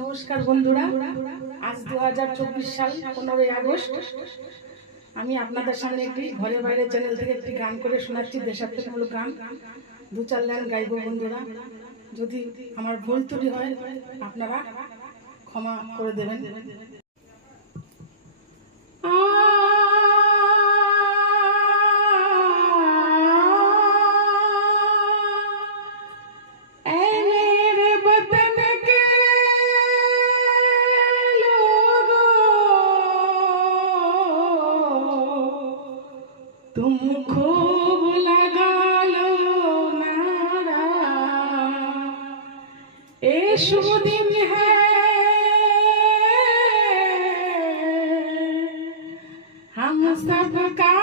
নমস্কার বন্ধুরা, আজ 2024 সাল 15ই আগস্ট। আমি আপনাদের সামনে একটি ঘরে বাইরে চ্যানেল থেকে একটি গান করে শোনাচ্ছি, দেশাত্মকমূলক গান। দু চার লাইন গাইব বন্ধুরা। যদি আমার ভুল ত্রুটি হয় আপনারা ক্ষমা করে দেবেন। तुम खूब लगा लो नारा, ए शुभ दिन है हम सबका